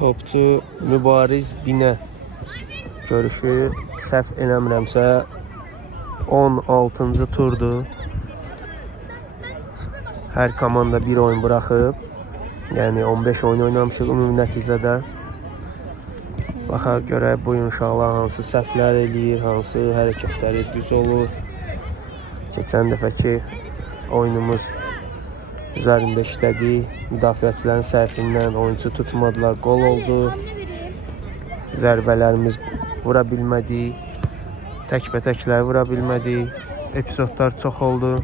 Topçu Mübariz Binə görüşü səhv eləmirəmsə 16-cı turdur. Hər komanda bir oyun buraxıb. Yəni 15 oyun oynamışıq ümumi nəticədə. Baxaq görək bu uşaqlar hansı səhvlər eləyir, hansı hərəkətləri düz olur. Keçən dəfəki oyunumuz üzərində işlədik. Müdafiəçilərin səhvindən oyuncu tutmadılar, gol oldu. Zərbələrimiz vura bilmədik. Təkbətəkləri vura bilmədik. Epizodlar çox oldu.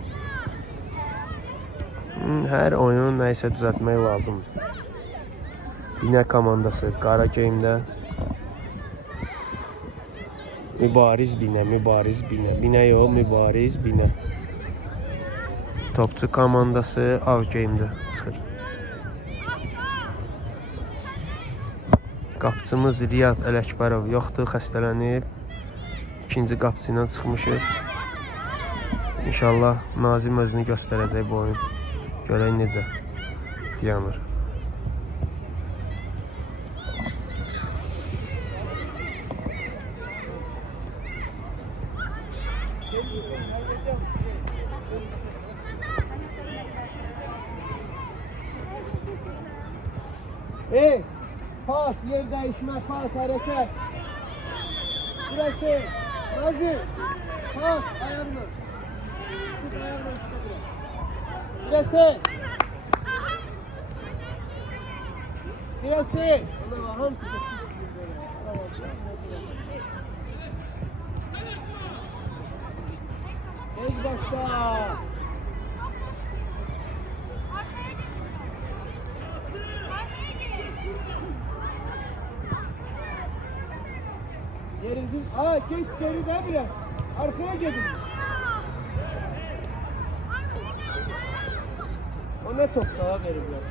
Hər oyun nəyisə düzəltmək lazımdır. Binə komandası qara geyimdə. Mübariz Binə, Mübariz Binə. Binə yox, Mübariz Binə. Topçu komandası ağ geyimdə çıxır. Qapıcımız Riyad Ələkbərov yoxdur, xəstələnib. İkinci qapıcı ilə çıxmışıq. İnşallah Nazim özünü göstərəcək bu oyun. Görək necə dayanır. Pas, yer değişme, pas, hareket. Bırakın. Nazım. Pas, ayağını. Tut ayağını üstüne. Bırakın. Bırakın. Allah hamısı. Geç başla. Yerinizin, geç geriden biraz. Arkaya gidin. O ne top daha verirler.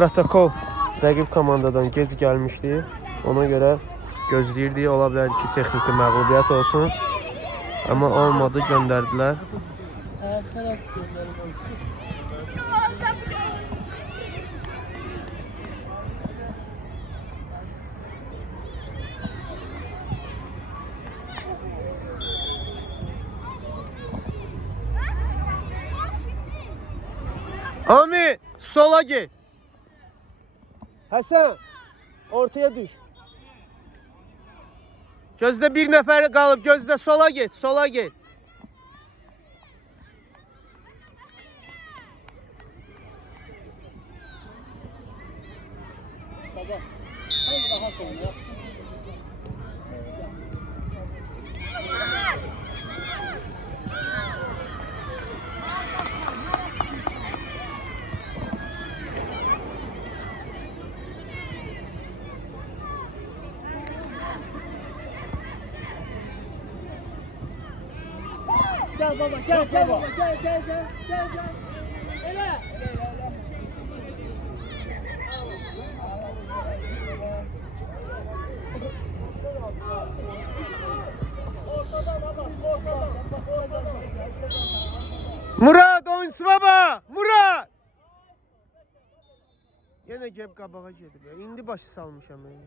Protokol rəqib komandadan gec gəlmişdi. Ona görə gözləyirdik, ola bilər ki, texniki məğlubiyyət olsun. Amma olmadı, göndərdilər. Sənət göndərim. Ami, sola git. Həsən, ortaya düş. Gözdə bir nəfər qalıb, gözdə sola git, sola git. Baba, sen rahat ol ya. Gel baba, gel baba, gel. Ele. Murat, oyunçuya bak, Murat. Yenə gəb qabağa gedib. İndi başı salmışam mən.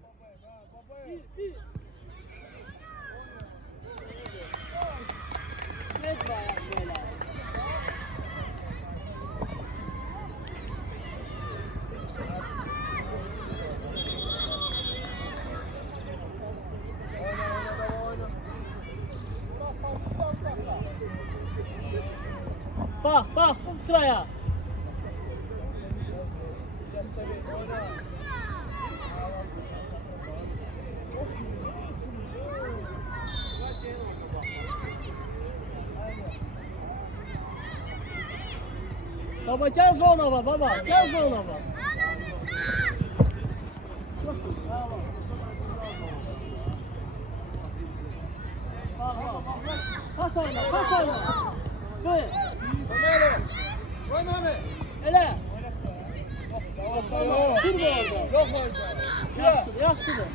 Bak sıraya. Baba gel zona baba, gel zona baba. Pas oyna. Buyur. Ömer. Ele. Kim bu orada? Yok orada. Yaxşıdır.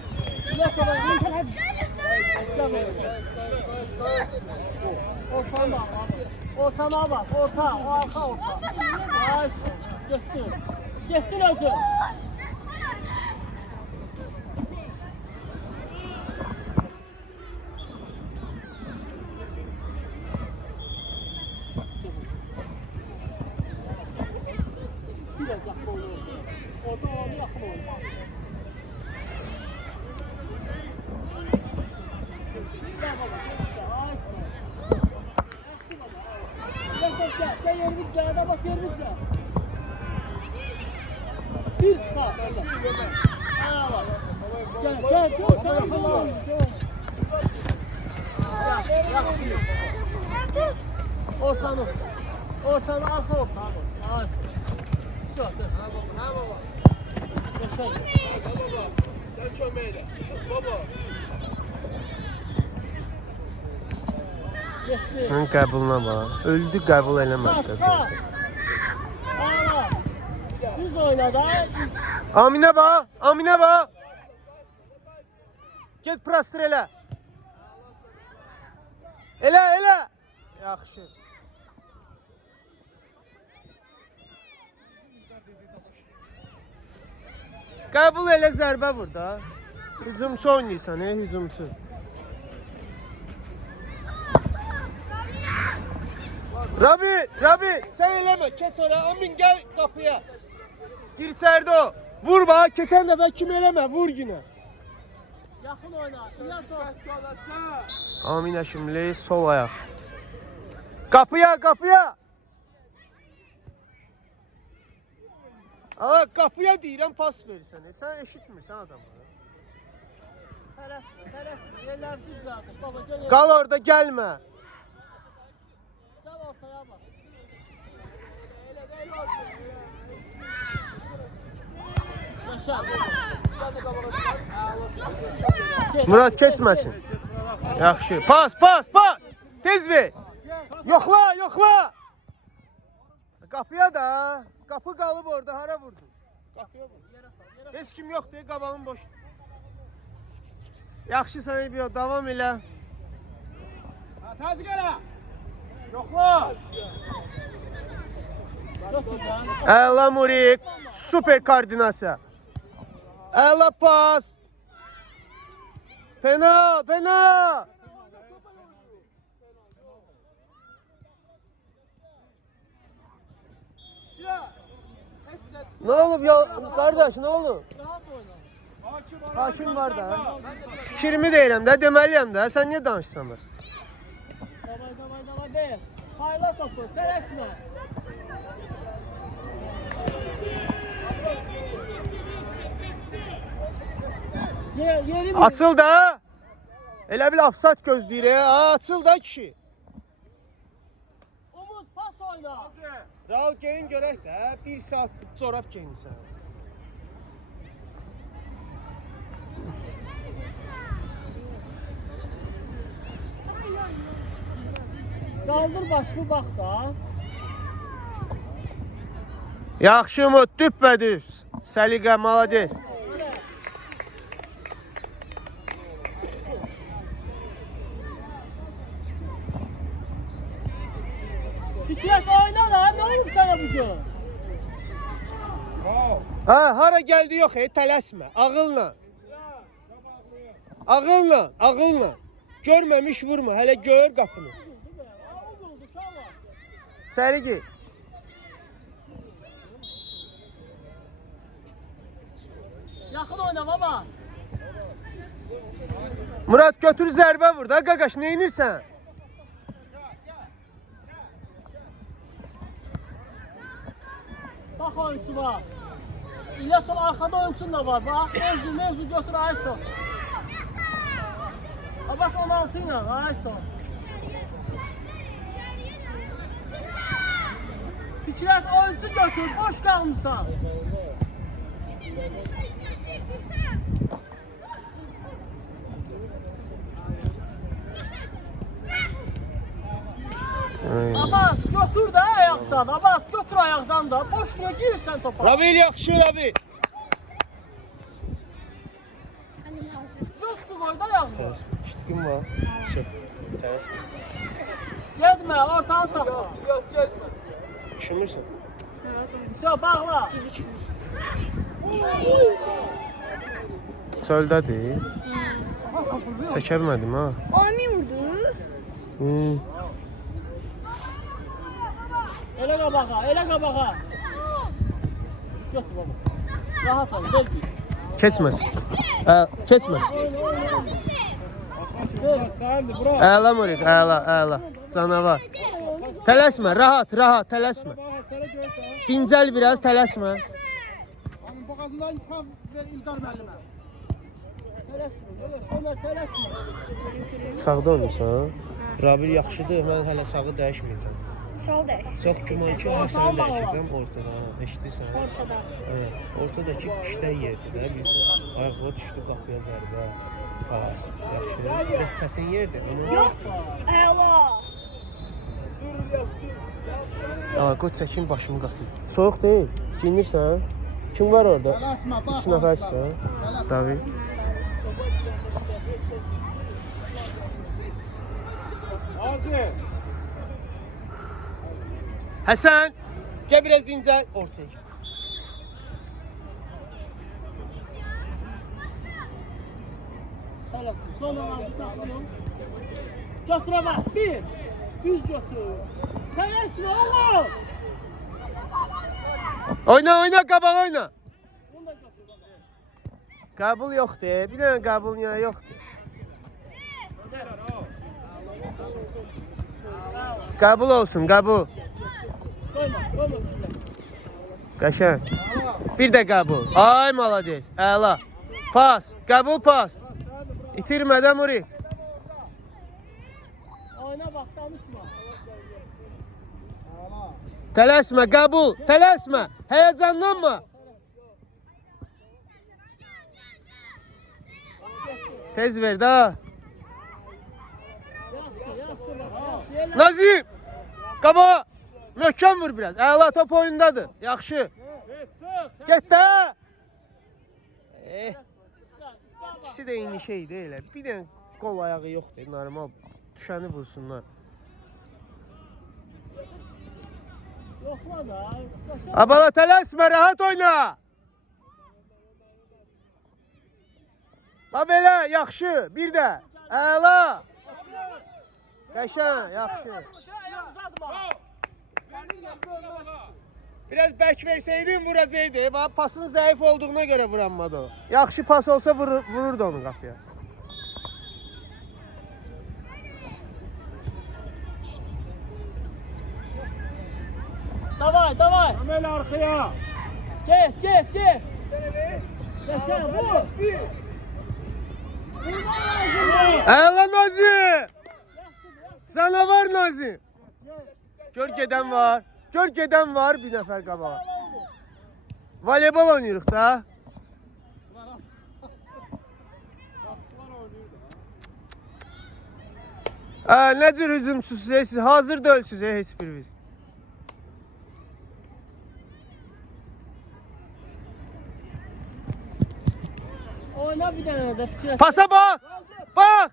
Yoxsa da Ortama bak, orta, o arka orta. Getdin özü. Biraz yaxın olur. Orta olanı yaxın olur. Gel baba, gel yerlikçe, adama serlikçe. Bir çıkar. Aa bak. Gel, sen kullan. Ortanı arka orta. Ağaç. Şu. Ha baba. Yaşa. Baba. Dön çömeyle. Çık baba. Mən qəbuluna bax. Öldü, qəbul eləmədi. Aa. Düz oyna da. Aminə bax. Get prastır elə. Elə. Yaxşı. Qəbul elə zərbə vur da. Hücumçu oynayırsan, hücumçu. Rabi, sen eləmə, keç oraya, Amin gel kapıya. Gir içeride o. Vur bak, keçən dəfə kim eləmə, vur yine. Yaxın oyna, İlyas ol. Amin Əşimli, sol ayak. Kapıya. Aa, kapıya deyirəm, pas verirsən. Sen eşitmirsən adamı. Tələsmə, yerlər düzəldir. Baba, gel. Qal orada, gəlmə. Gel ortaya bak. Yaşa. Murat keçməsin. Yaxşı. Pas. Tez ver. Yoxla. Kapıya da. Kapı qalıb orada, hara vurdun? Heç kim yoxdur, qabağın boş. Yaxşı sənə bir davam elə. Təzyiq elə. Yoxla. Əla Murik, super koordinasiya. Əla pas. Pena, pena. Ne olub ya qardaş, ne olub? Hakim var da. Fikrimi deyirəm də, deməliyəm də. Sən niyə danışırsan bəs? Davay be. Payla topu, tələsmə. Yeri mi? Açıl da. Elə bil afsat gözləyir. Açıl da kişi. Umut pas oyna. Raul geyin görək də. 1 saat corab geyinsən. Qaldır başını bax da. Yaxşı Umut, düppədüz. Səliqə, malades. Fikrət oyna da, nə olub sana bu gün? Ha, hara gəldi yox, tələsmə. Ağılla. Ağılla, ağılla. Görməmiş vurma, hələ gör qapını. İçəri gir. Yaxın oyna baba. Murat götür zərbə vur da, qaqaş, nə inirsən? Bax oyunçu var. İlyasov arkada oyunçun da var. Bax, mezdu götür Ayson. Bax 16 ilə Ayson. Fikrət oyuncu götür, boş qalmısan. Abbas götür de ayaktan, Abbas götür ayaktan da. Boş niye girirsən topa? Rabil yaxşı, Rabil. Coşku koy da ayağını. İştikim var. Şey, tələsmə. Gedme, ortanı sakla. Üşümürsən. Все, bağla. Çöldədir. Çəkə bilmədim ha. Ami vurdu. Ele qabağa, ele qabağa. Götür baba. Rahat ol, gel bir. Keçməz. Keçməz. Əla Murik, əla. Canavar. Tələsmə, rahat, tələsmə. Dincəl biraz, tələsmə. Onun boğazından çıxan ver İlqar müəllimə. Tələsmə, Ömer tələsmə. Sağda oynayırsan. Rabil yaxşıdır, mən hələ sağı dəyişməyəcəm. Sol dək. Çox güman ki, mən səni dəyişəcəm ortada. Eşidirsən? Ortada. Ortadakı işdə yerdir də biz. Ayaqla düşdü qapıya zərbə. Pas. Yaxşı. Biraz çətin yerdir. Yox. Əla. Qoy çəkin başımı qatım. Soyuq deyil. Giyinirsən? Kim var orada? 3 nəfərsən. David. Azir. Həsən, gəl biraz dincəl. Ortaya gir. Tələsmə, son ağacı saxlayın. Götürə bax, bir. Düz götür. Tələsmə, oğlum. Oyna, qabağa oyna. Bunu da götür. Qəbul yoxdur. Bir dənə qəbul niyə yoxdur? Qəbul olsun, qəbul. Koyma. Qəşəng. Bir də qəbul. Ay malades. Əla. Pas. Qəbul pas. İtirmədən Murik. Oyna bax, danışma. Tələsmə, qəbul. Tələsmə. Həyəcanlanma. Tez ver də. Yaxşı. Nazim. Qabağa. Möhkəm vur biraz. Əla top oyundadır. Yaxşı. Get də. ikisi də eyni şeydir elə. Bir dənə qol ayağı yoxdur, normal. Düşəni vursunlar. Yoxla da. Abala tələsmə, rahat oyna. Bax belə, yaxşı. Bir də. Əla. Qəşəng, yaxşı. Biraz bərk versəydin vuracaqdı. Bax pasın zəif olduğuna görə vuranmadı o. Yaxşı pas olsa vururdu onu qapıya. Davay, davay. Amel arkaya. Çek. Yaşa, vur. Əla Nazi. Canavar Nazi. Gör gedən var. Gör gedən var bir nəfər qabağa. Voleybol oynayırıq da. Nə cür hücumçusuz, siz hazır deyilsiniz heç biriniz. Oyna bir dənə də fikirləş. Pasa bax. Bax.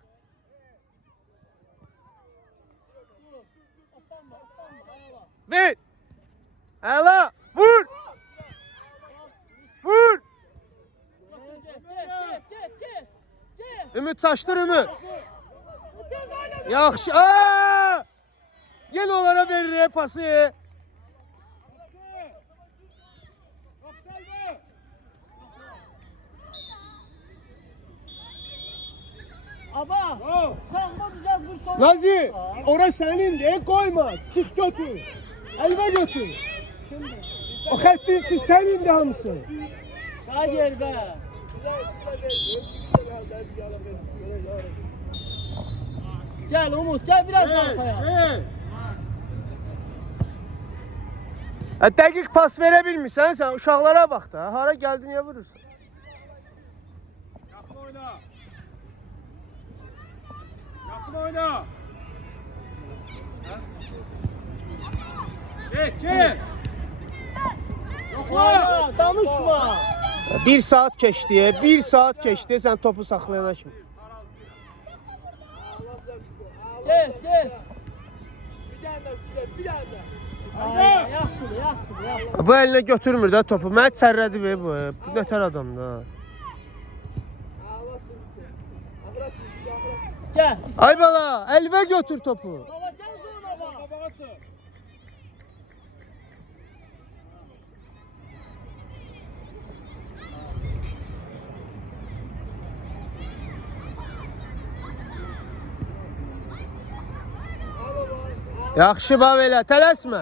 Ver. Əla. Vur. Vur. Çek. Ümid çaşdır Ümid. Yaxşı. Yenə onlara verir pası. Aba, sağma düzelt vur sonra. Nazi, ora sənindir, qoyma. Çıx götür. Əlvə götür. Kimdir? O xəttin içi sənindir hamısı. Daha gel be. Gel Umut, gel biraz arkaya. Dəqiq pas verə bilmirsən, sən uşaqlara bax da. Hara gəldi, niyə vurursun? Yaxın oyna. Yaxın oyna. Çek. Oyna, danışma. 1 saat keçdi, 1 saat keçdi, sən topu saxlayana kimi. Gel. Bir dənə. Yaxşıdır. Bu əlinə götürmür də topu. Mənə çərrədi be bu. Bu nətər adamdır. Gel. Ay bala, əlvə götür topu. Baba gel sonra bak. Yaxşı bax elə, tələsmə.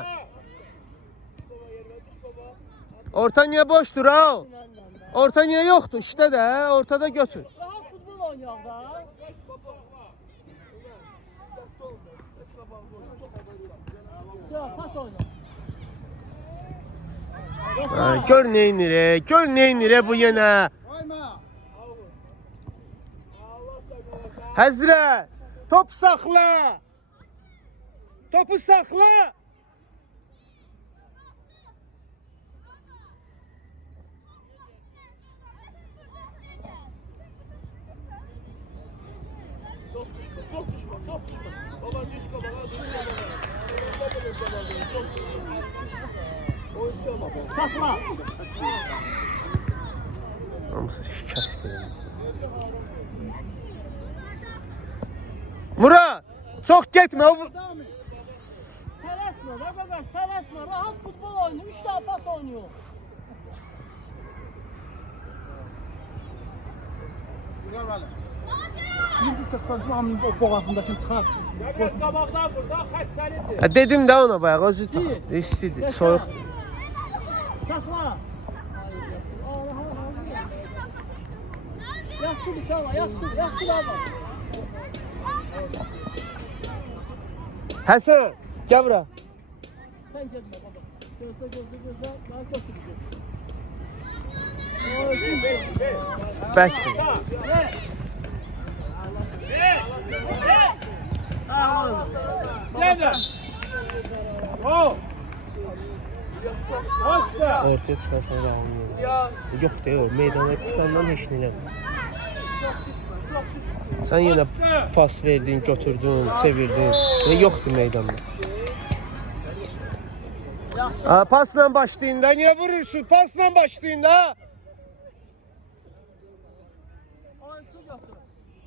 Orta niyə boşdur ha? Orta niyə yoxdur? İşdə də, ortada götür. Rahat futbol oynayaq da. Pas oyna. Gör neynir bu yenə. Həzrət, top saxla. Topu saxla. Çok düşman. Baba düş kabala. Sakla. Hamısı şikəstdir. Murat, çox getmə. Tələsmə, qardaş, tələsmə. Rahat futbol oynuyor. 3 tane pas oynuyor. Birinci sıxdan hamının o boğazındakini çıxar. Biraz qabaqdan vur da, xət sənindir. Dedim də ona bayaq, özü istidir, soyuqdur. Sakla. Yaxşıdır uşaqlar, yaxşıdır baba. Həsən, gəl bura. Sen gelme baba. Gözle. Daha götürecek. Bəkdir. Nerede? O. Başla. Örtüyə çıxarsan rəhmin yox. Yox deyil, meydana çıxandan heç nə eləmir. Çok düşme. Sən yenə pas verdin, götürdün, çevirdin. Yoxdur meydanda. Yaxşı. Pasla başlayın da, niye vurursun? Pasla başlayın da. Oyuncu götür.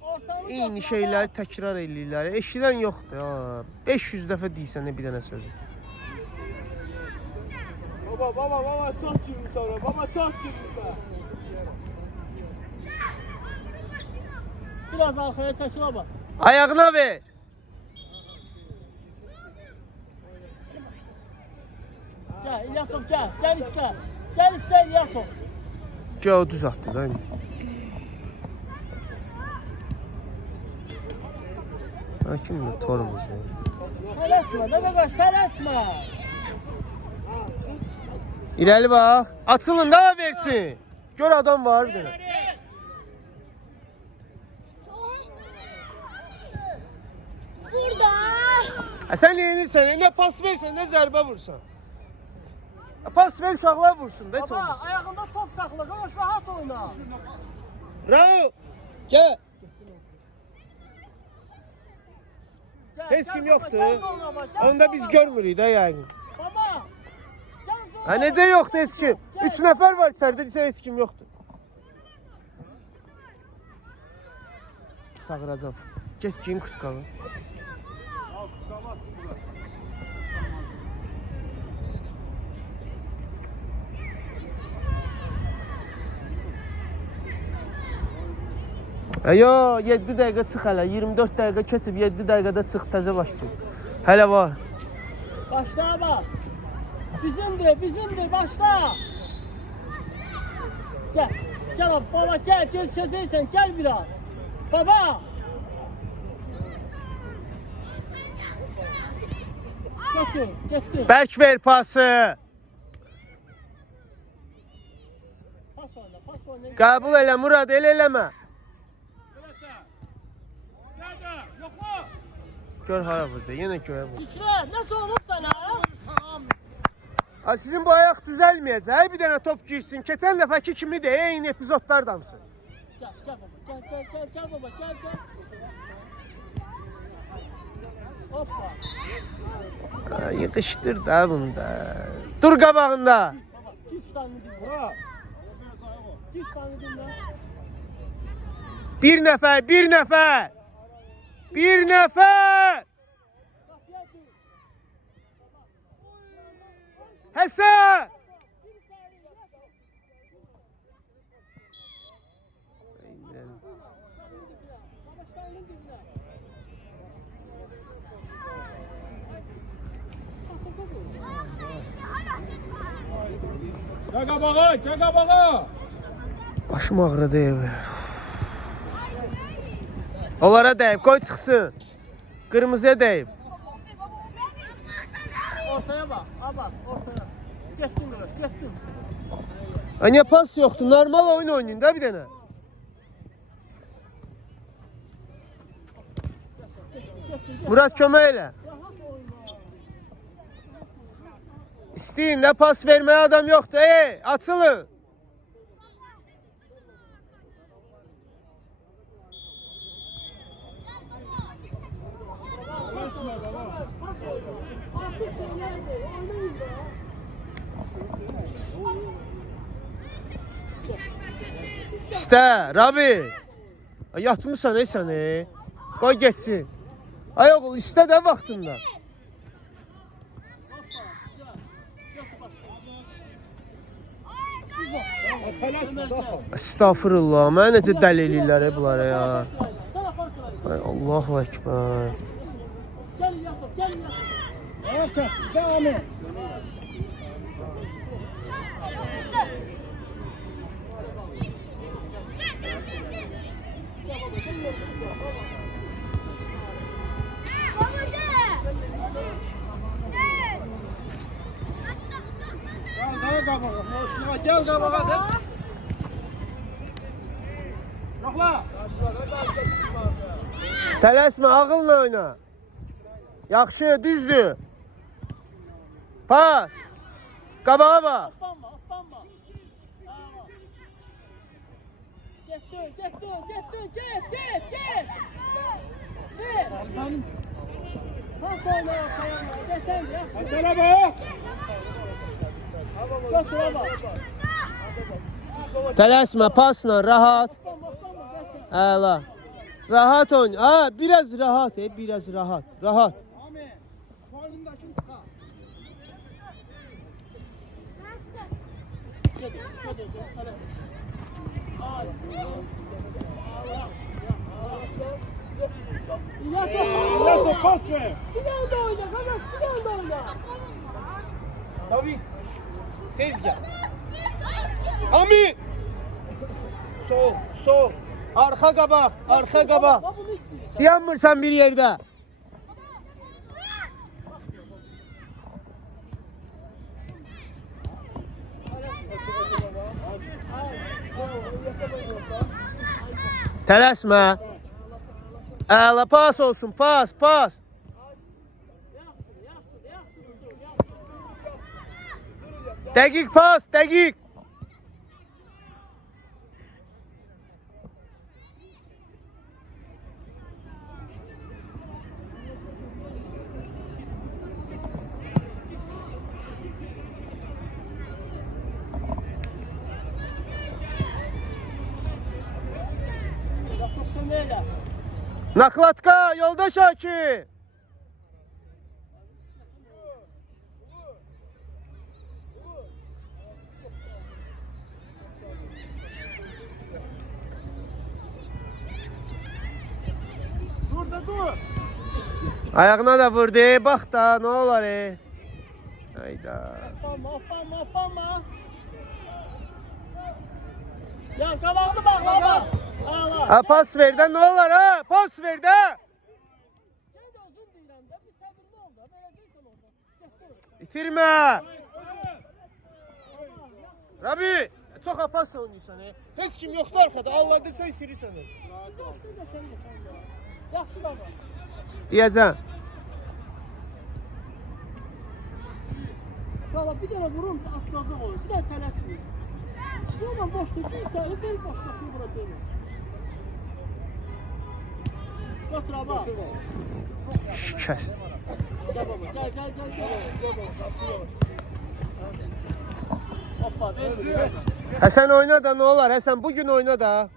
Ortanı Eyni götür, şeyləri Abbas. təkrar eləyirlər. Eşidən yoxdur. Ha. 500 dəfə deyirsən bir dənə sözü. Baba çok girmiş oraya. Baba çok girmiş ha. Biraz arkaya çəkil Abbas. Ayağına ver. Gel İlyasov gel. Gel iste. Gel iste İlyasov. Gel düz attı da. Ha kimdir torumuz? Tələsmə, də qaqaş, tələsmə. İrəli bax. Açılın da versin. Gör adam var bir dənə. Burada. Sən yenilsən, nə pas versən, nə zərbə vursan. Pas ver uşaqlar vursun da heç Baba, olmaz. ayağında top saxla, qaqaş rahat oyna. Bravo. Gel. Gel, Heç gel kim baba, yoxdur. gel zorla baba, gel Onda biz zorla. görmürük də yəni. Baba, gel zorla. Ha necə yoxdur heç kim? 3 nəfər var içəridə, desə heç kim yoxdur. Çağıracam. Get giyin kurtkalı. Yo, 7 dəqiqə çıx hələ. 24 dəqiqə keçib 7 dəqiqədə çıx təzə başlayır. Hələ var. Başla Abbas. Bizimdir, başla. Gel, gel baba, gel, geçeceksen, gel biraz. Baba. Getdim. Bərk ver pası. Pas oyna. Qəbul elə Murad, eləmə. Nerede? Yok mu? Gör hara burada, yenə göyə vur. Fikrə, nəsə olub sənə? Ha, sizin bu ayaq düzəlməyəcək. Bir dənə top girsin. Keçən dəfəki kimi də eyni epizodlar damsın. Gel baba, gel. Hoppa. Ha, yığışdır da bunda. Dur qabağında. Baba, kiç tane dinle. Kiç tane dinle. Bir nəfər. Bir nəfər. Bak, geldi. Həsən. Gel kabağa. Başım ağrıdı ev. Onlara dəyib, qoy çıxsın. Qırmızıya dəyib. Ortaya bak, Abbas, ortaya. Getdim biraz, getdim. Niyə pas yoxdur? Normal oyun oynayın da bir dənə. Murad kömək elə. İstəyin də pas verməyə adam yoxdur. Açılın. Artık şeylerdi, oynayın da. İstə, Rabi. Yatmısan sən, Qoy geçsin. Ay oğul, istə də vaxtında. Estağfurullah, mənə necə dəli eləyirlər bunlara ya. Sen apar sırayı. Ay Allahu Ekber. Gel İlyasov, gel İlyasov. Okay, devam et. Gel qabağa, hoşuna gel qabağa de. Yokla. Tələsmə, ağılla oyna. Yaxşı, düzdür. Pas. Qabağa bax. Atlanma. Bravo. Get. Ver. Pas oyna ortaya. Geçen yaxşı. Sana bak. Götürə bax. Tələsmə, pasla, rahat. Əla. Rahat oyna. Ha, biraz rahat, biraz rahat. Rahat. Amin. Boynundakini çıkar. Nasıl pas ver? Bir anda oyna, kardeş, bir anda oyna. David. Tez gel. Amin. Sol. Arxa qabaq, arxa qabaq. Bax bunu istəyirsən. Dayanmırsan bir yerdə. Tələsmə. Əla, pas olsun, pas. Dəqiq pas, dəqiq. Çox kömək elə. Naklatka, yoldaş Aki. Dur. Ayağına da vurdu, bax da, nə olar? Hayda. Hoppanma. Ya qabağını bağla. Ağla. Ha, pas ver də, nə olar ha? Pas ver də. Gəl də uzun deyirəm də, bir səbirli ol da, verəcəksən orada. Gətir. İtirmə. Rabi, çox pas oynayırsan. Heç kim yoxdur arxada, alladırsan, itirirsən. Yaxşı da var. Deyəcəm. Valla bir dənə vurun, atılacaq olur. Bir dənə tələsmir. Sonra boşdur, ki içəri, bir boşda ki vuracaq. Götür abi. Şikəst. Gel baba, gel. Hoppa, ver. Həsən oyna da, nə olar? Həsən bugün oyna da.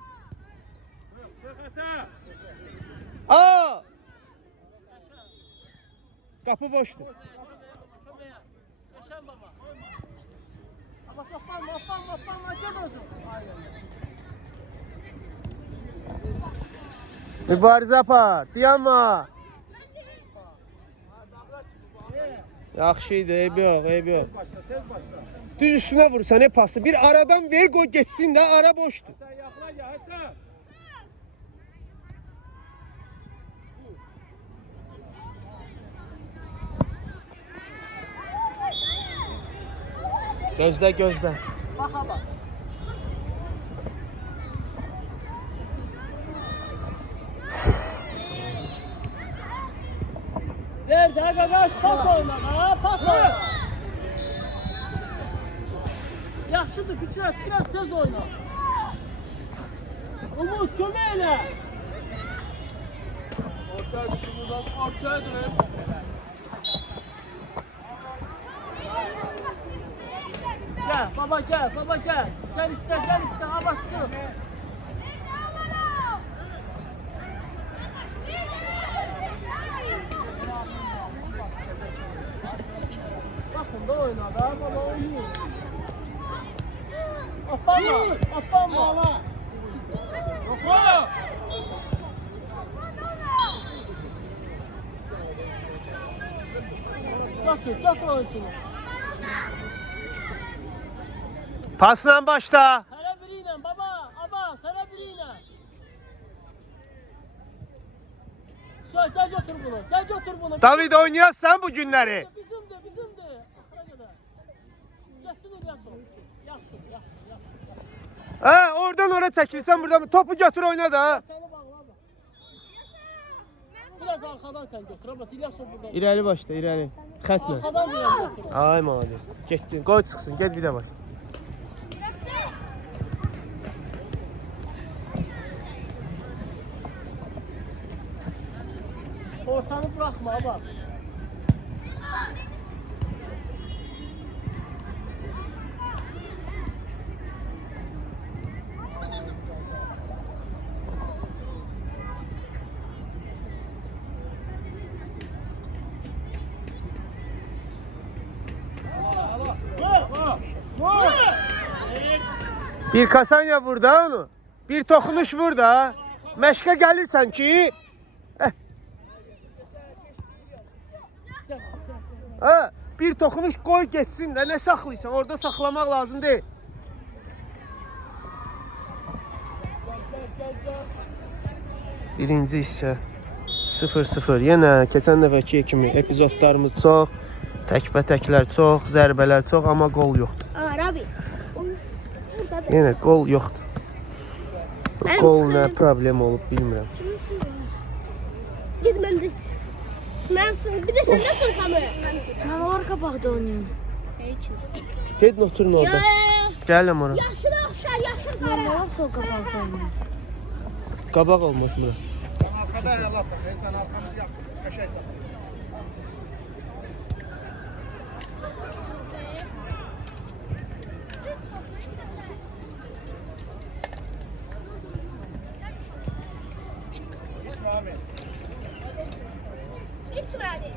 Aa! Qapı boşdur. Yaşan baba. Ama hoppanma, gel olsun. Mübarizə apar, dayanma. Yaxşı idi, eyb yox. Düz üstünə vursan, pası. Bir aradan ver, qoy geçsin də, ara boşdur. Sen yakla gel Hasan. Gözlə. Bak. Ver de arkadaş, pas oyna da, pas oyna. Yaxşıdır Fikrət, biraz tez oyna. Umut, kömək elə. Ortaya düşün buradan. Ortaya dön. Gel baba gel. Gel iste abatsın. Bakın da oyna da baba oynuyor. Hoppanma. Götür oyuncunu. Pasla başla. Sana biriyle baba, sana biriyle. Gel götür bunu. David oynayarsan bu günləri. Bizimdir. Axıra qədər. Gəstin eləyəsən. Yaxşı. Ha, oradan ora çəkilsən, buradan topu götür oyna da. Səni bağla. Biraz arxadan sən götür, amma İlyas buradan. İrəli başla, irəli. Xətlə. Arxadan deyəm götür. Ay malades. Getdin, qoy çıxsın, get bir də baş. Ortanı bırakma bak. Bir Kasanya vur da onu. Bir toxunuş vur da. Məşqə gəlirsən ki. Ha, bir toxunuş qoy geçsin də. Nə saxlayırsan? Orada saxlamaq lazım deyil. Birinci hissə 0-0. Yenə keçən dəfəki kimi epizodlarımız çox, təkbətəklər çox, zərbələr çox, amma qol yoxdur. Arabi. Yenə qol yoxdur. Qol nə problem olub bilmirəm. Git ben de. Bir de sen nasıl kamera? Ben var kapakta oynuyorum. Gedin oturun orada. Gələm ora. Yaşın aşağı, yaşın Ben kara. var sol kapakta oynuyorum. Qabaq olmaz bura. Arkada ayarlarsan. Sen arkanı yap. Kaşaysan. Gitme abi. Gitme hadi.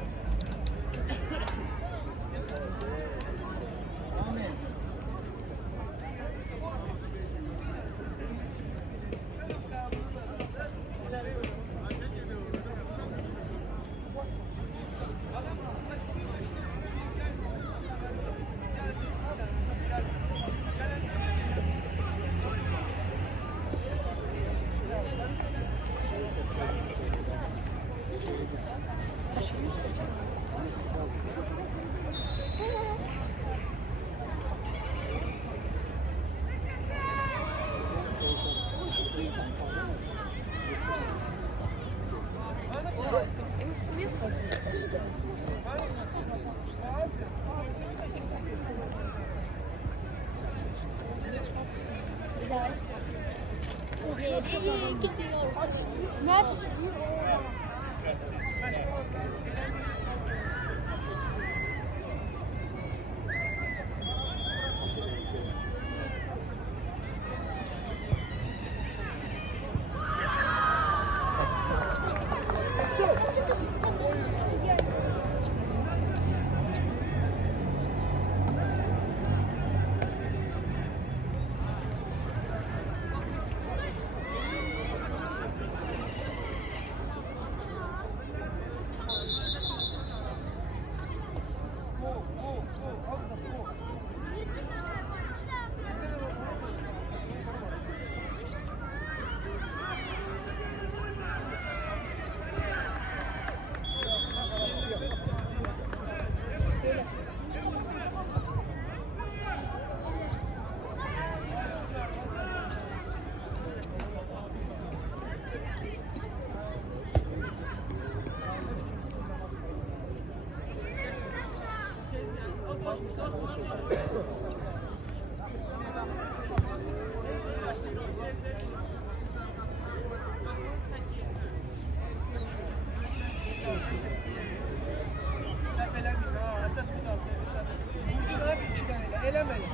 Sen eləmir ha. Əsas müdafiə edirsən. Vurdun abi 2 dənə elə. Eləməyin.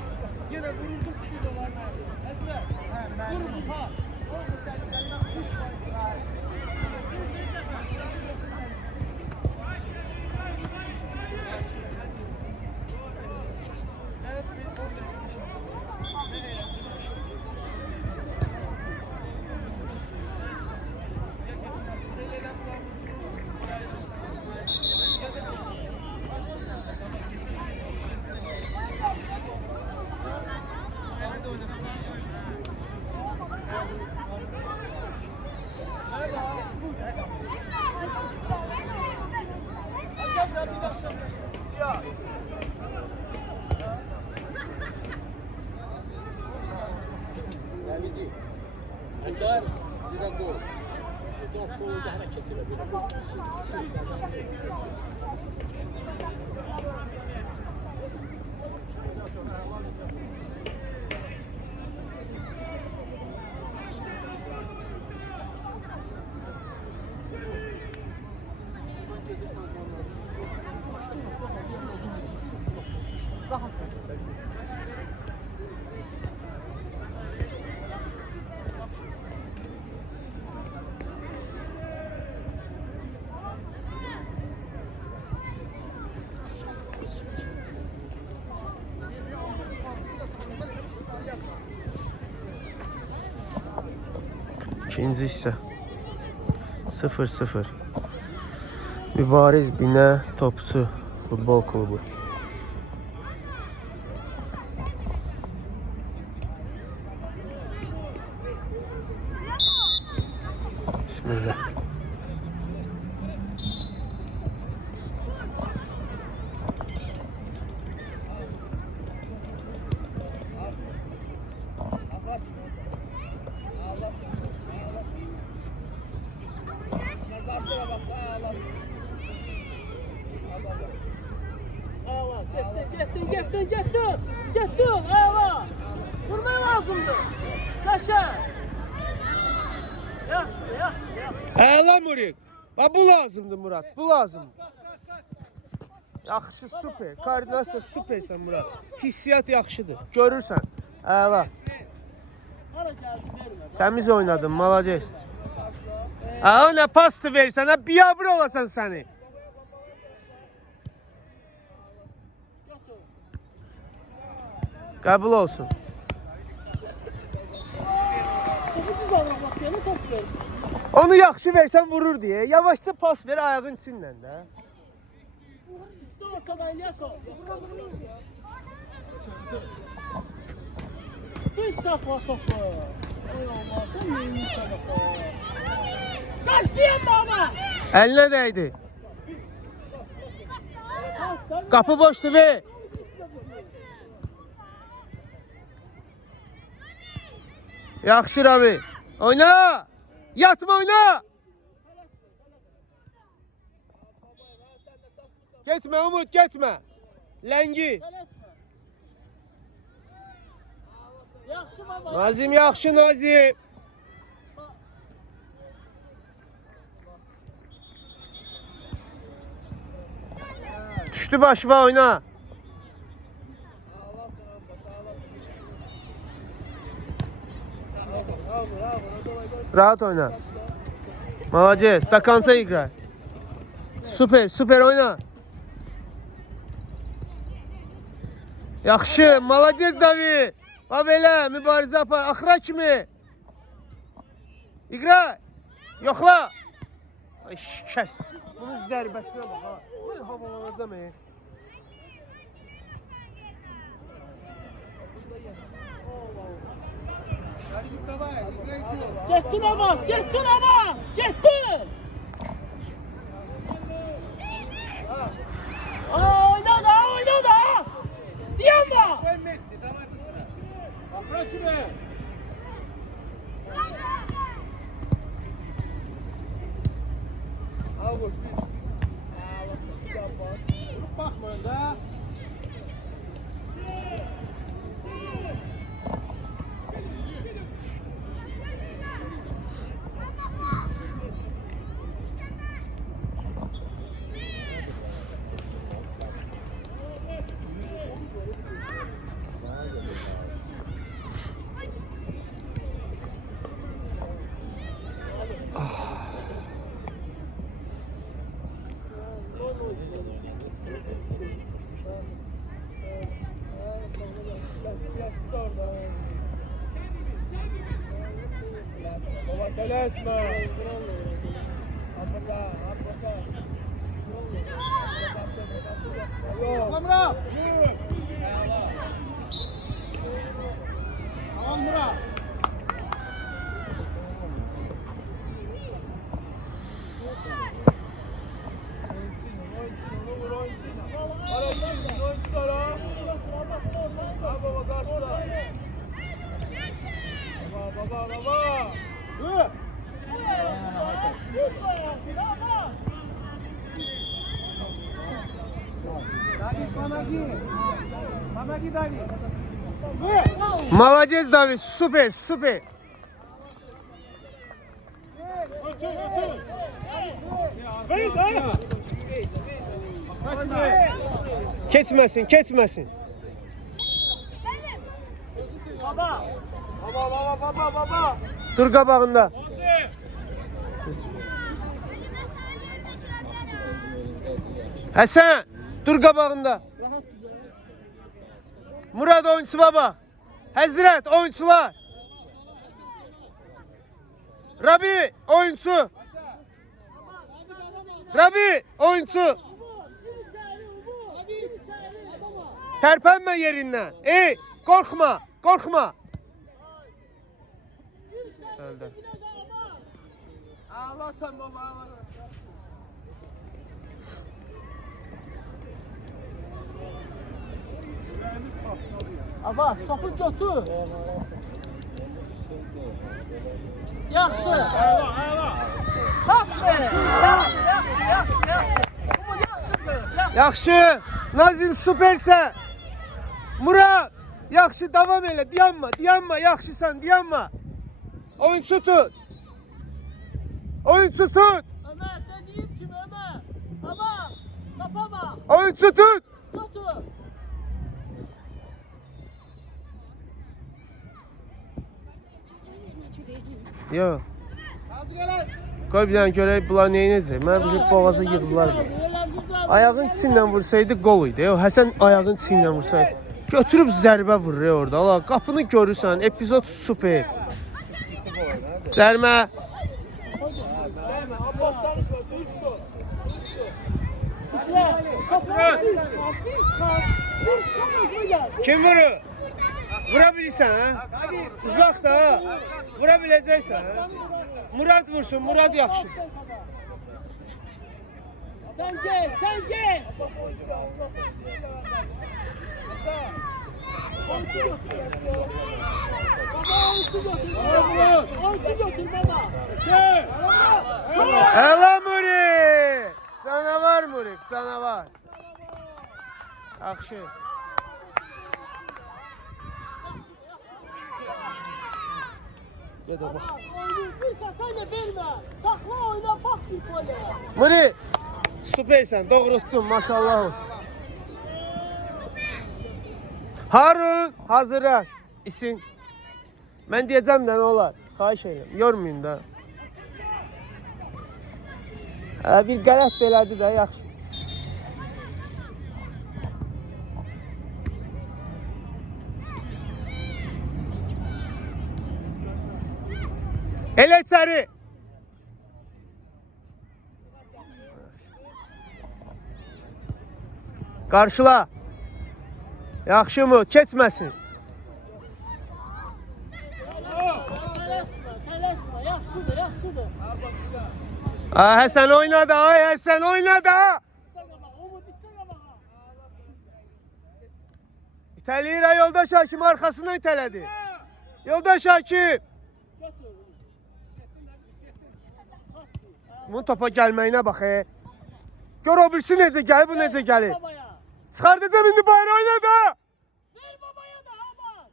Yenə vuruldum düşürdü onlar mənə. Əzrə. Hə, mən. Vurdum ha. Oldu səndən 3 var. Önder, bir de gol. Dört gol hareket ediyor. İkinci hissə 0-0. Mübariz Binə Topçu Futbol Klubu. Bismillah. Ava, getdin, ava. Vurmaq lazımdır. Qəşəng. Yaxşı. Əla Murid. Bax bu lazımdır Murad. Bu lazımdır. Yaxşı, super. Koordinasiya supersən Murad. Hissiyat yaxşıdır. Görürsən. Əla. Hara gəldi vermə. Təmiz oynadın, malaces. O nə pastı verirsən, ha biyabır olasan səni. Qəbul olsun. Ucuz almaq vaxt yenə top ver. Onu yaxşı versən vurur deyə. Yavaşca pas ver ayağın içindən də. İşte ortada İlyasov. Düz saxla topu. Ey Allah, sen neyini saxla. Kaç diyem baba. Əlinə dəydi. Qapı boşdur ver. Yaxşı Rabi. Oyna. Yatma oyna. Getmə Umut, getmə. Ləngi. Yaxşı baba. Nazim yaxşı Nazim. Düşdü başıma oyna. Rahat oyna. Молодец, до конца играй. Süper, süper oyna. Yaxşı, молодец Davi. Bax belə, mübarizə apar. Axıra kimi. İqra. Yoxla. Ay, kəs. Bunun zərbəsinə bax ha. Mən havalanacam ey. Getdin Abbas, getdin Abbas, getdin. Oyna da. Diyem var. Axıra kimi? Al boş bir. Baxmayın da. Baba telaşma. Murat. Tamam Murat. Baba. Помоги, Давид. Молодец Davi, süper, süper. Keçməsin, keçməsin. Baba. Baba. Dur qabağında. Həsən, dur qabağında. Murad oyunçuya bak. Həzrət, oyunçular. Rabi oyuncu. Rabi oyuncu. Terpenme yerinden. Korkma. Korkma. Söyle. Allah sen baba. Abbas, topu götür. Yaxşı. Pas ver. Yaxşı. Nazim süpersə. Murad. Yaxşı davam elə. Dayanma. Yaxşısan, dayanma. Oyuncu tut. Oyuncu tut. Ömer, dediğim kimi Ömer. Abbas, topa bak. Oyuncu tut. Götür. Yox. Qoy bir dənə görək bunlar neynəcək. Mən bir boğaza yığdılar. Ayağın içindən vursaydı gol idi. Həsən ayağın içindən vursaydı. Götürüb zərbə vurur orada. Allah, qapını görürsən. Epizod super. Cərmə. Kim vurur? Vura bilirsən, hə? Uzaqda, ha? Vura biləcəksən, hə? Murad vursun, Murad yaxşı. Sen gel, sen gel. Oyuncu götür baba. Ela Murik! Canavar Murik, canavar. Yaxşı. Oyunu bir kasayla verme. Sakla oyna bak bir gole. Murik, süpersən, doğrultdun, maşallah olsun. Harun, hazırlaş. İsin. Mən deyəcəm də nə olar? Xahiş edirəm, yormayın da. Bir qələt də elədi də, yaxşı. Elə içəri. Qarşıla. Yaxşı mı? Keçməsin. Tələsmə, yaxşıdır. Həsən oynadı, Həsən oynadı. İtəliyir, yoldaş hakim arxasından itələdi. Yoldaş hakim. Bunun topa gəlməyinə bax. Gör o birisi necə gəlir, bu necə gəlir. Çıxardacam indi bayrağı oynadı. Ver babaya da Abbas.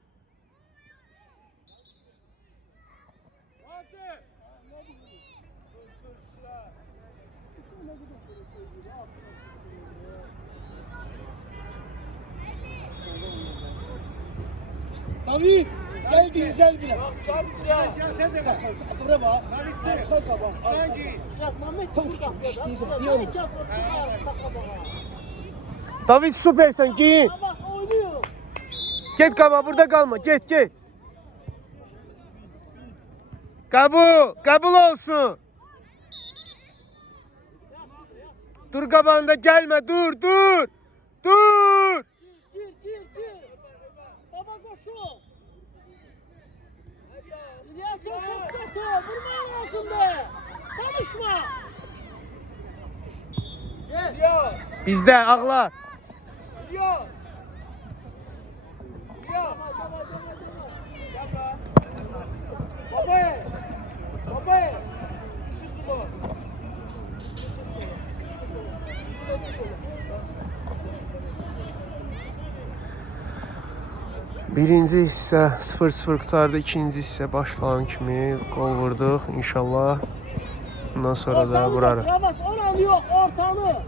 David, gel dincel bile. Bura bak. Arka bak. David süpersən, giyin. Abbas oynuyor. Get qaba, burada qalma, get. Qəbul olsun. Dur qabağında gəlmə, dur. Gir. Baba koşu. İlyas o top kötü. Vurman lazım be. Danışma. Bizdə ağlar. Baba. Birinci hissə 0-0 qutardı, ikinci hissə baş falan kimi gol vurduq inşallah. Bundan sonra da vurarıq. Abbas oranı yok, ortanı.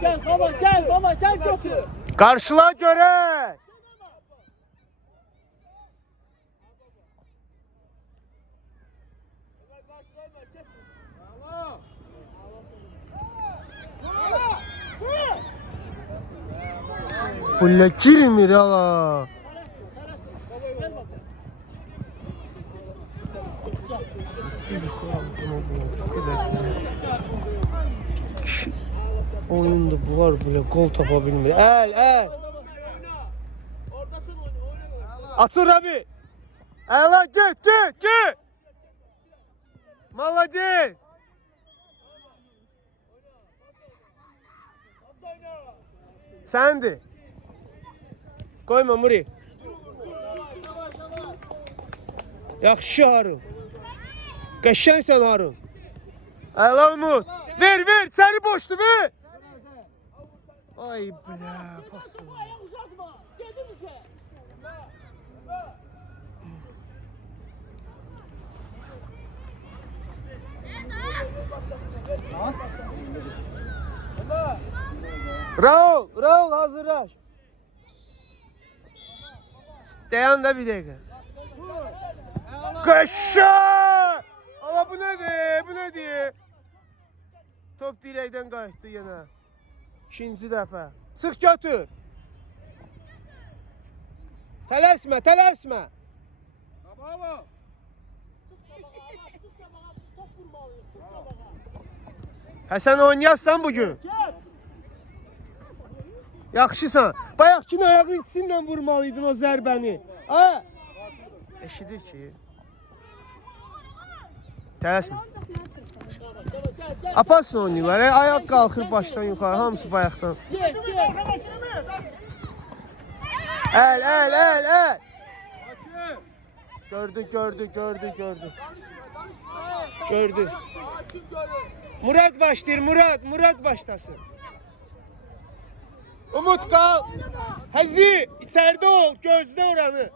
Gel baba gel götür. Qarşıla görək. Bu nə girmir ala. Oyunda bunlar belə gol tapa bilmir. Əl. Oradasın oyna. Atır abi. Əla get. Malades. Səndir. Koyma Muri. Yaxşı Harun. Qəşəngsən Harun. Əla Umut. Ver, səni boşdu, ver. Ay blə, pas. Ayak uzatma. Dedim ki. Raul hazırlaş. Dayan da bir dakika. Kaşa! Ama bu nedir? Top direkten kaçtı yine. İkinci defa. Sık götür. Tələsmə. Bravo. Həsən oynayarsan bugün. Yaxşısan. Bayaqkini ayağın içindən vurmalıydın o zərbəni. Ha? Eşidir ki. Tələsmə. Apasın oynayırlar. Ayaq qalxır başdan yuxarı. Hamısı bayaqdan. Əl. Gördü. Murad başlayır. Murad başlasın. Umut kal. Həzi içeride ol. Gözle oranı.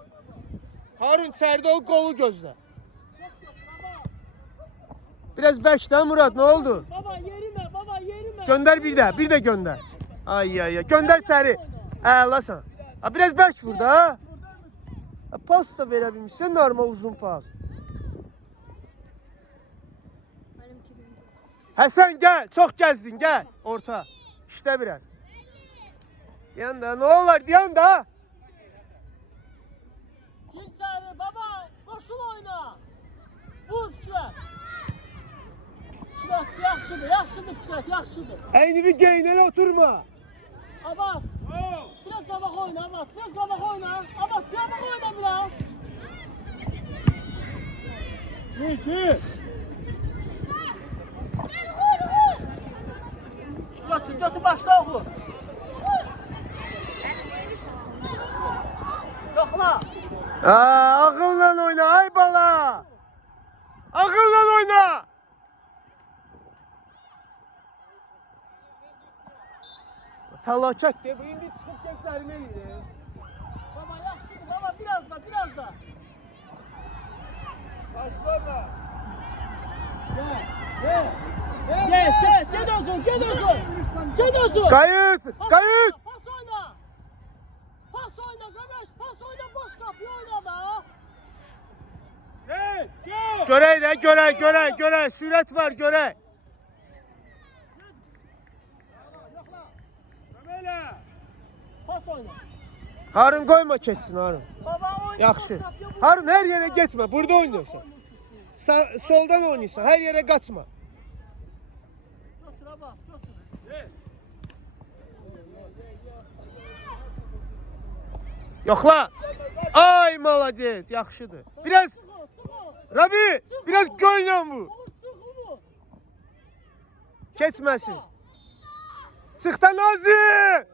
Harun içeride ol. Kolu gözle. Biraz bərkdən Murad, ne oldu? Baba yerime. Gönder bir de gönder. Ay. Gönder içeri. Əlasan. Biraz bərk vur da. Pas da verə bilmişsən, normal uzun pas. Həsən gel. Çok gezdin gel. Orta. İşte biraz. Diyan da ne olur diyan da. Gir içeri baba. Koşul oyna. Vur Fikret. Yaxşıdır Fikret. Eyni bir geynele oturma. Abbas. Biraz qabaq oyna Abbas. Abbas qabaq oyna biraz. Gir. Götür başla oğlum. Yoxla. Ağılla oyna ay bala. Ağılla oyna. Talakat de bu indi çıxıb gəl cərimə yeri. Baba yaxşıdır baba biraz da. Başlama. Get özün. Kayıt. Pas oyna qardaş, boş qapıyı oyna da. Görək, sürət var, görək. Pas oyna. Harun koyma keçsin Harun. Baba oyna. Yaxşı. Harun her yere gitme, burada oynuyorsan. Soldan oynuyorsan, her yere kaçma. Götür Abbas, götür. Yoxla. Ay malades, yaxşıdır. Biraz Rabi, biraz göynən bu. Keçməsin. Sıxda Nazir.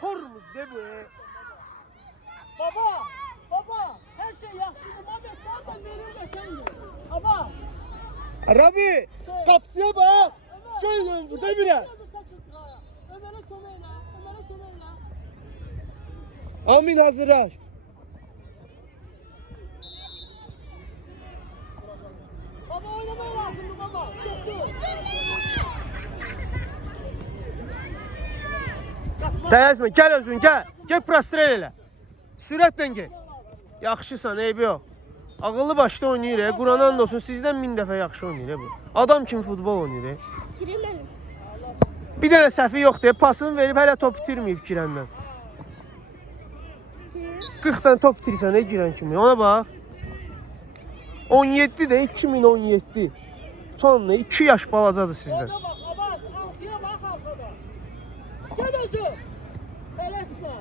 Tormuz de bu. Baba, her şey yaxşıdır. Mehmet, nereden verir de şeydir. Baba. Rabi, qapçıya bax. Göynən burada biraz. Ömer'e kömeyle. Amin hazırlaş. Baba oynamaya lazımdı baba. Tələsmə, gəl özün, gəl. Gəl prostrel elə. Sürətlə gəl. Yaxşısan, eybi yox. Ağıllı başda oynayır, Qurana and olsun, sizdən 1000 dəfə yaxşı oynayır bu. Adam kimi futbol oynayır. Girməlim. Bir dənə səhvi yoxdur, pasını verib hələ top bitirməyib girəndən. 40 dənə top bitirirsən, girən kimi, ona bax. 17 de 2017. Sonunda 2 yaş balacadır sizdən. Orada bak Abbas, altıya bak arkada. Gel özüm. Tələsmə.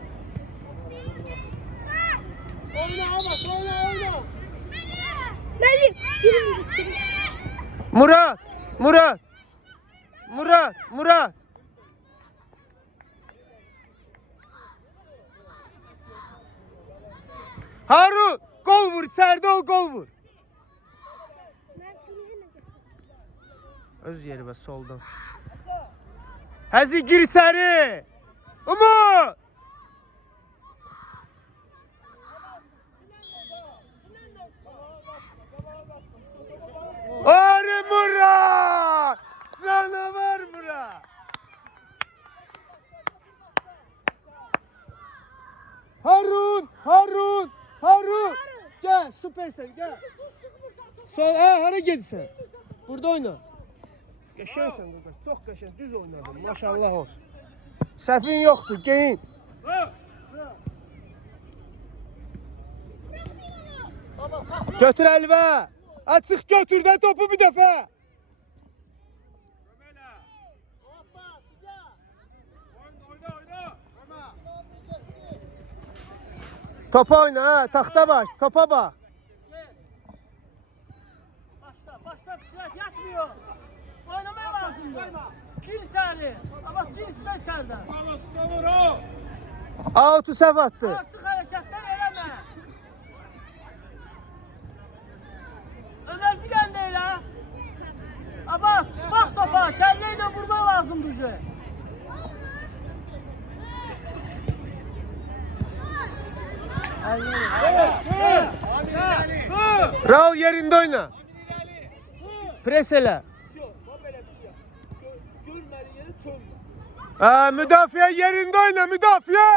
Oyna Abbas, oyna. Müəllim, girin. Murat. Harun, gol vur, içeride ol, gol vur. Öz yeri ve soldan. Həzi gir içeri. Umut. Arı Murat. Canavar Murat. Harun. Gel, süpersen, gel. Sol, hara gedirsən? Burada oyna. Qəşəngsən qardaş, çox qəşəng, düz oynadın. Maşallah olsun. Səhvin yoxdur, geyin. Götür Əlvə. Açıq götür də topu bir dəfə. Topa oyna ha, taxta baş, topa bax. Başla fikrət yatmıyor. Oynamaya lazımdır. Gir içeri. Abbas gir içeriden. Autu səhv atdı. Artık hareketler eləmə. Ömer bir tane değil ha. Abbas bak topa. Kelleyi de vurmaya lazım bize. Raul yerinde oyna. Pres elə. Müdafiə yerində oyna, müdafiə.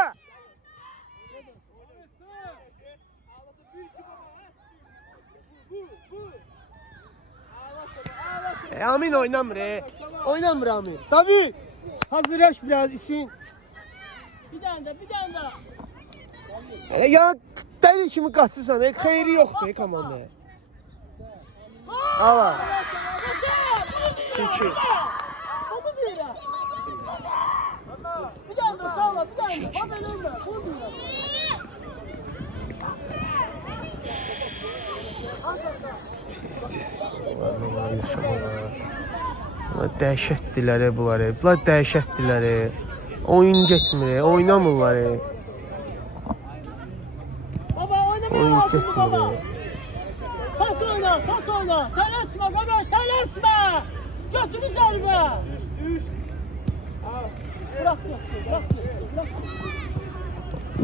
Amin oynamır. Oynamır Amin. David, hazırlaş biraz isin. Bir tane de. Ya deli kimi qaçırsan, xeyri yoxdur komandaya. Ava. Çünki. Bir tane sağla, bir tane. Bak öyle ölme. Vurmuyor. Dəhşətdilər bunları. Bunlar dəhşətdilər. Oyun getmir, oynamırlar. Baba oynamaya Oyun lazım getmir. baba. Pas oyna. Tələsmə qardaş, tələsmə. Götür üzərinə. Bırak.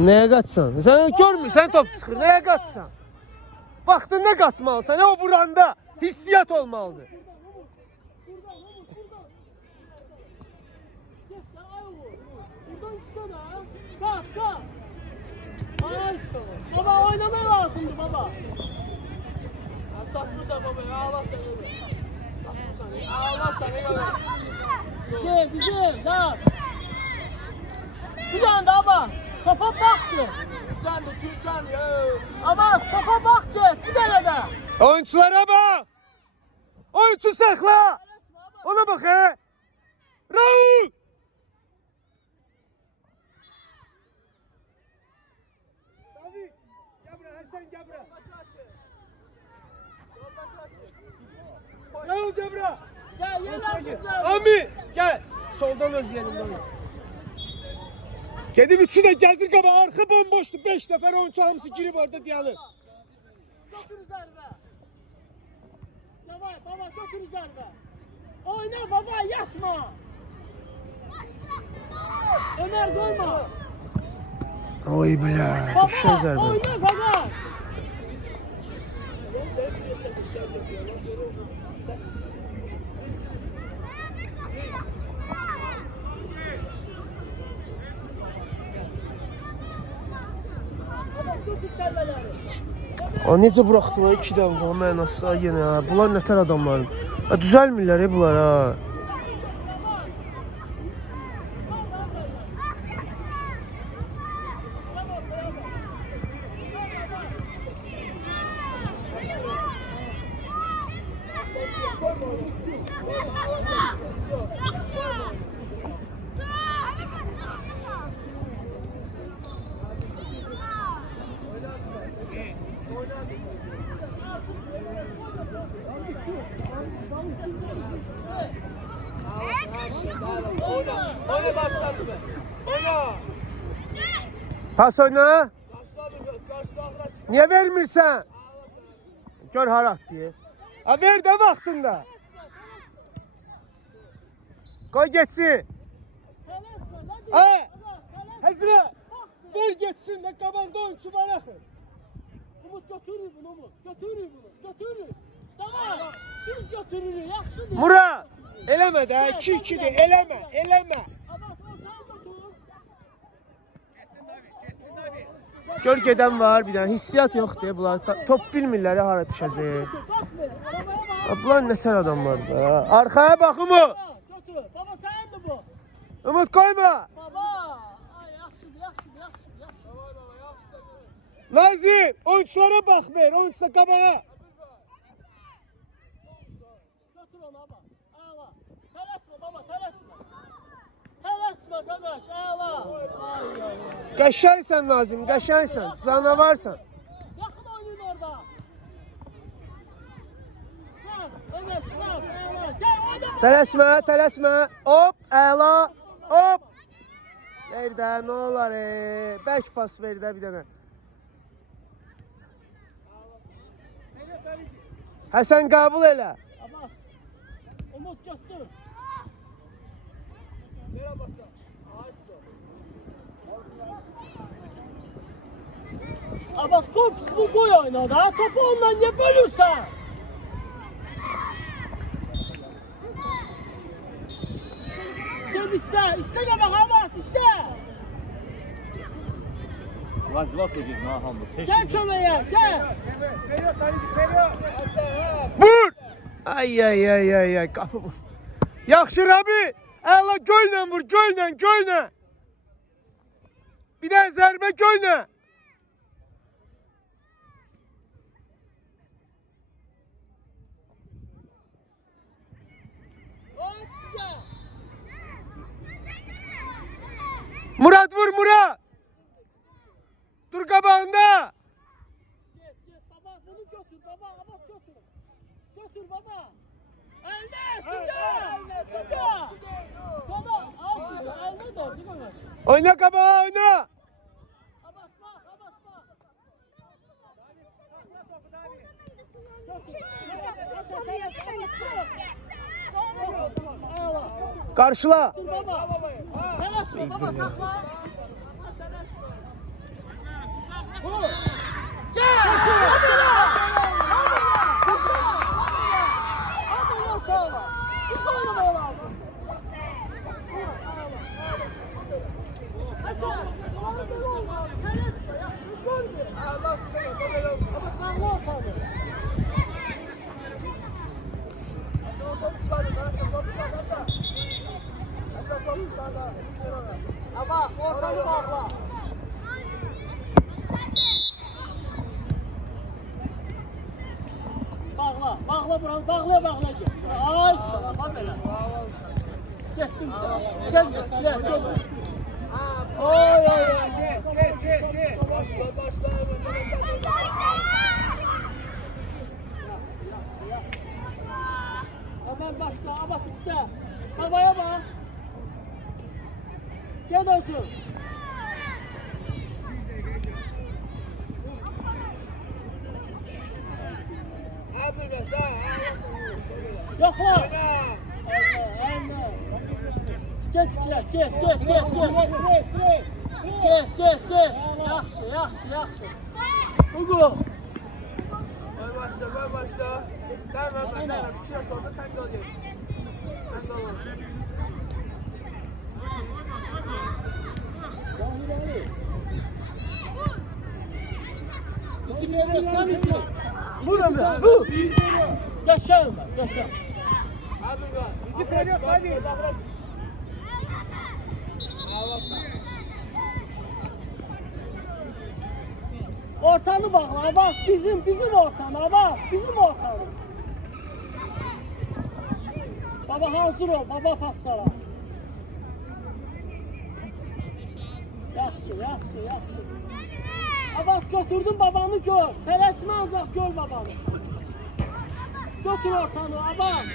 Nəyə qaçsan? Sən görmürsən top çıxır. Nəyə qaçsan? Vaxtında nə qaçmalısan? O vuranda hissiyat olmalıdır. Buradan çıksa da. Kaç. Ay baba oynamaya lazımdı baba. Çatmışsan baba ya, Allah seni. Allah seni göre. Bizim, da. Bir tane de Abbas. Topa baktı. Türkan ya. Abbas topa baktı. Bir tane de. Oyunculara bak. Oyuncu saxla. Ona bak he. Raul. David, gel buraya, Hasan gel buraya. Raul gel buraya. Gel yerler. Ami gel. Soldan öz yerində oyna. Gedib üçü də gəzir qaba. Arxa bomboşdur. 5 nəfər oyuncu hamısı girib orada dayanır. Götür üzerine. Yavaş baba götür üzerine. Oyna baba yatma. Ömer koyma. Oy bilə. Baba oyna baba. Baba çok itelmeleri. O necə buraxdılar 2 dəqiqə mənasız yenə. Bunlar nətər adamlar? Düzəlmirlər bunlar ha. Oyna başladı be. Oyna. Pas oyna. Başladı be. Başladı. Niye vermirsən? Gör harat diye. Ha ver də vaxtında. Qoy getsin. Ha! Həzrə! Ver getsin də qabaqda oyunçu var axı. Umut götürür bunu Umut. Götürür bunu. Götürür. Tamam. Biz götürürük. Yaxşıdır. Mura! Eləmə də, 2-2-dir. Eləmə. Abbas ortadan götür. Gör gedən var bir dənə. Hissiyyat yoxdur bunlar. Top bilmirlər hara düşəcək. Bakmır. Arabaya bak. Bunlar nətər adamlar da. Arxaya bax Umut. Götür. Baba səndir bu. Umut koyma. Baba. Ay yaxşıdır. Nazim, oyunculara bax ver. Oyuncusa qabağa. Götür onu baba. Ağla. Tələsmə baba, tələsmə. Tələsmə qardaş, ağla. Ay. Qəşəngsən Nazim, qəşəngsən. Canavarsan. Yaxın oynayın orada. Çıkar, Ömer çıkar, ağla. Gel oyna. Tələsmə. Hop, əla. Hop. Ver də, nə olar? Bək pas ver də bir dənə. Həsən qəbul elə. Abbas. Umut götür. Nereye basar? Abbas koy koy oyna da. Topu ondan niye bölürsen? Gel iste bak Abbas iste. Vazivat edir ha hamımız. Gel kömeğe gel. Vur! Ay. Qapı vur. Yaxşı Rabi. Əla göylə vur, göylə. Bir də zərbə göylə. Murat vur Murat. Dur qabağında. Gel baba bunu götür baba Abbas götür. Götür baba. Elde sıca. Baba al sıca elde de değil mi? Oyna qabağa oyna. Abbas bak. Qarşıla. Dur baba. Tələsmə baba sakla. Vur. Gel. Hadi yaşa. Biz oynamaya lazım. Allah size yok. Ama sen ne yapalım? Ama ortalığı bağla. Bağla buranı, bağla ki. Ay sana belə. Getdim sen. Gel. Oy. Çek. Başla. Hemen başla, Abbas iste. Babaya bak. Gel olsun. Hadi be sen. Yoxla. Aynen. Get. Yaxşı. Ugu. Başla. Ben. Bir şey yok orada sen gol ye. Sen gol ol. Vur Ömer, vur. Yaşa Ömer. Hadi be. İki periyor hadi. Ortanı bağla Abbas, bizim ortan Abbas, bizim ortan. Baba hazır ol, baba paslara. Yaxşı, yaxşı, yaxşı. Abbas götürdün babanı gör. Tələsmə ancaq gör babanı. Götür ortanı Abbas.